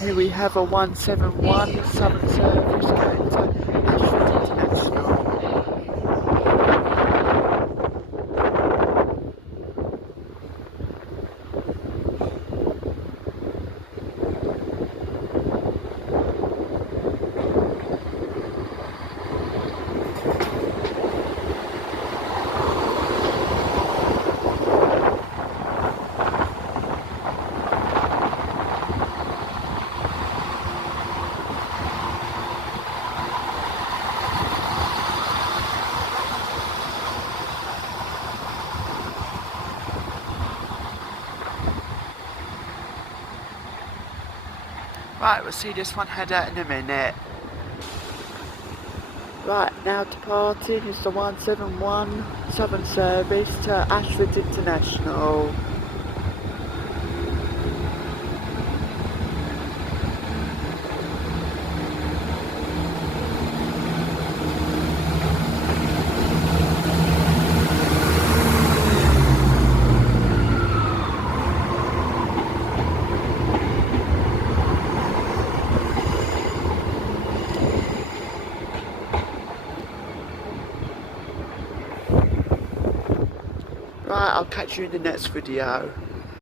Here we have a 171 Southern service going to Ashford International. Right, we'll see this one head out in a minute. Right, now departing is the 171 Southern Service to Ashford International. Right, I'll catch you in the next video.